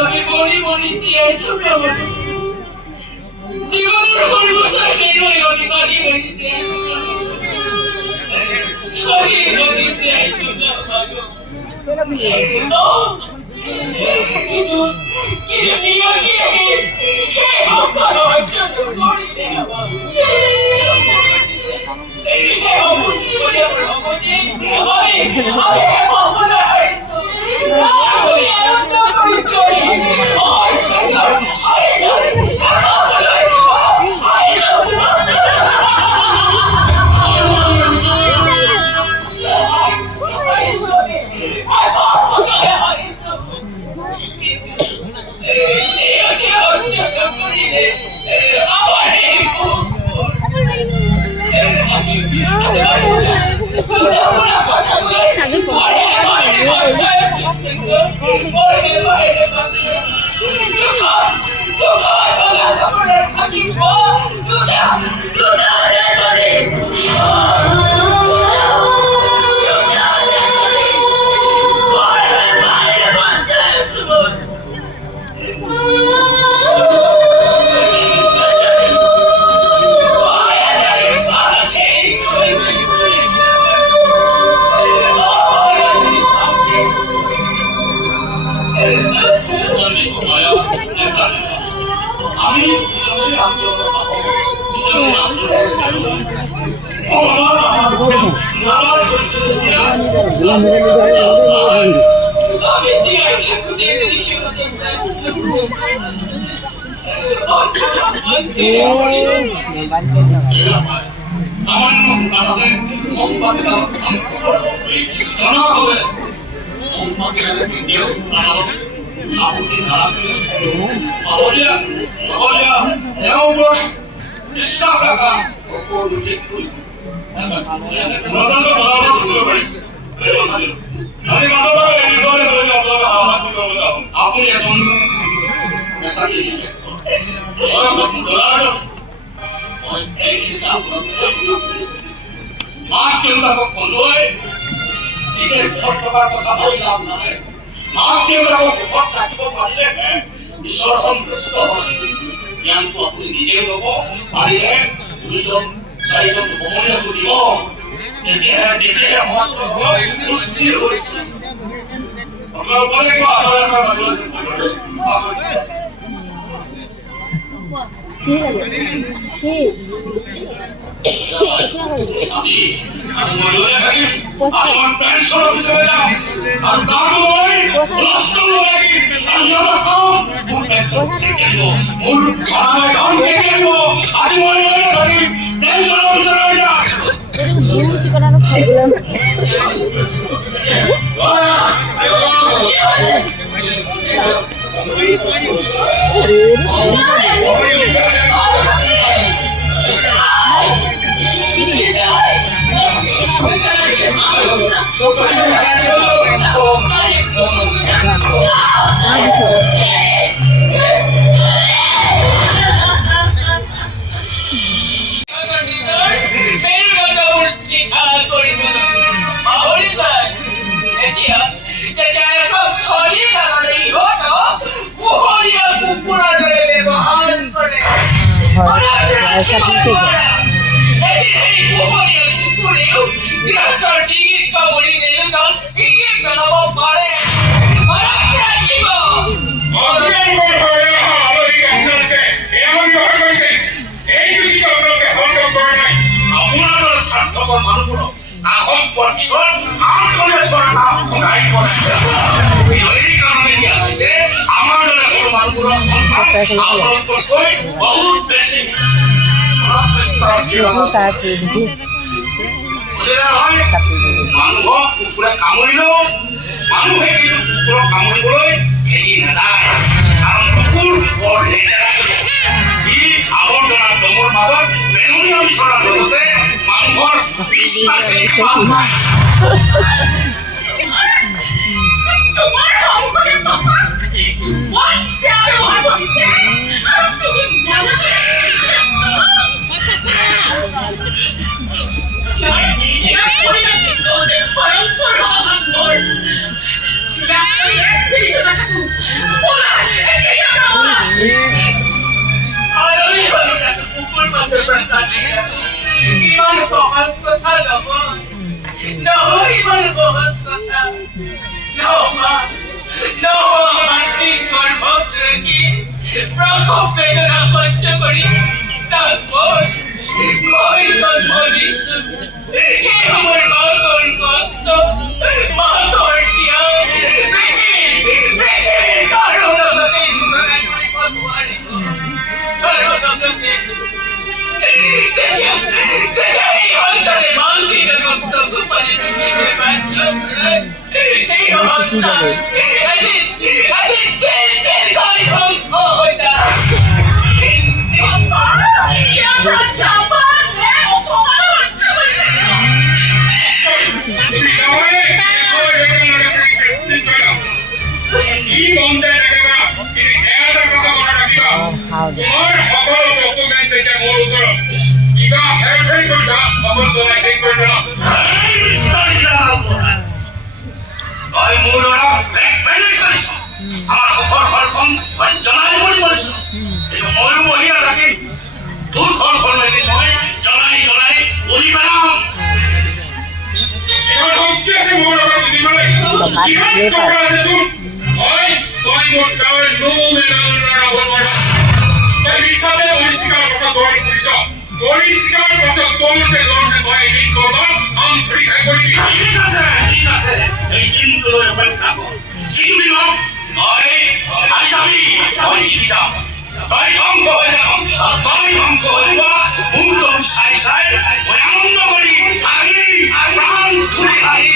আমি মরি মরি চেয়ে ছোট জীবনের সর্বসায় বেরোয় অনেক আগে হয়েছে শরীর নদী চেয়ে ছোট কিন্তু কিরমিয়া কে ভালো একজন মরি ঈশ্বৰ সন্তুষ্ট হয় জ্ঞানটো আপুনি নিজে ল'ব পাৰিলে দুইজন চাৰিজন সমনীয়া দিব তেতিয়াহে সমস্ত সুস্থিৰ হৈ মানুহক কুকুৰে কামুৰিলেও মানুহে কিন্তু কুকুৰক কামুৰিবলৈ এৰি নাযায় কাৰণ কুকুৰ বৰ লেতেৰা ই আৱৰ্জনা দমৰ মাজত বেনুনীয়া বিচৰাৰ লগতে মানুহৰ বিশ্বাসে নহয় ইমান সহজ কথা নহমা নহমাটি গৰ্ভত ৰাখি প্ৰসৱ বেদনা সহ্য কৰি তাক মই জন্ম দিছো সেই মোৰ মাকৰ কষ্ট মাকৰ ত্যাগ পৃথিৱীৰ কাৰো লগতে তুলনা কৰিব নোৱাৰিব কাৰো লগতে তেতিয়া এই অন্তৰে মাতৃৰ চকু পানী তুলিবলৈ বাধ্য কৰে এই সন্তান এদিন দীৰ্ঘাই ধ্বংস হৈ যায় ইয়াৰ পৰা চাবান নে অপমান কি বন্ধে দেখা এটা কথা মনে ৰাখিবা তোমাৰ সকলো ডকুমেণ্ট এতিয়া মোৰ ওচৰত কিবা হেৰফেৰ কৰিছা সকলো জনাই শেষ কৰি পেলাম তই মোৰ ল'ৰাক ব্লেকমেইল কৰিছ আমাৰ সুখৰ ঘৰখন তই জ্বলাই মৰি মৰিছ এইটো ময়ো বহি নাথাকিম তোৰ ঘৰখন লাগি মই জ্বলাই জ্বলাই পৰি পেলাম ইমান শক্তি আছে মোৰ লগত বুজিবলৈ কিমান টকা আছে তোৰ তই মোৰ গাঁৱৰ নোম এডাল লৰাব নোৱাৰ তই মিছাতে পৰিষ্কাৰ কথা দৌৰি ফুৰিছ পৰিষ্কাৰ পাছত তোৰতে দৌৰতে মই এদিন কৰবাত আম পৰীক্ষা কৰিবি ঠিক আছে এই দিনটোলৈ অপেক্ষা কৰ যিটো দিনত মই আহি যাবি মই জিকি যাম তই ধ্বংস হৈ যাম তই ধ্বংস হৈ যোৱা মোৰ তোৰ চাই চাই মই আনন্দ কৰি আহি প্ৰাণ খুলি আহি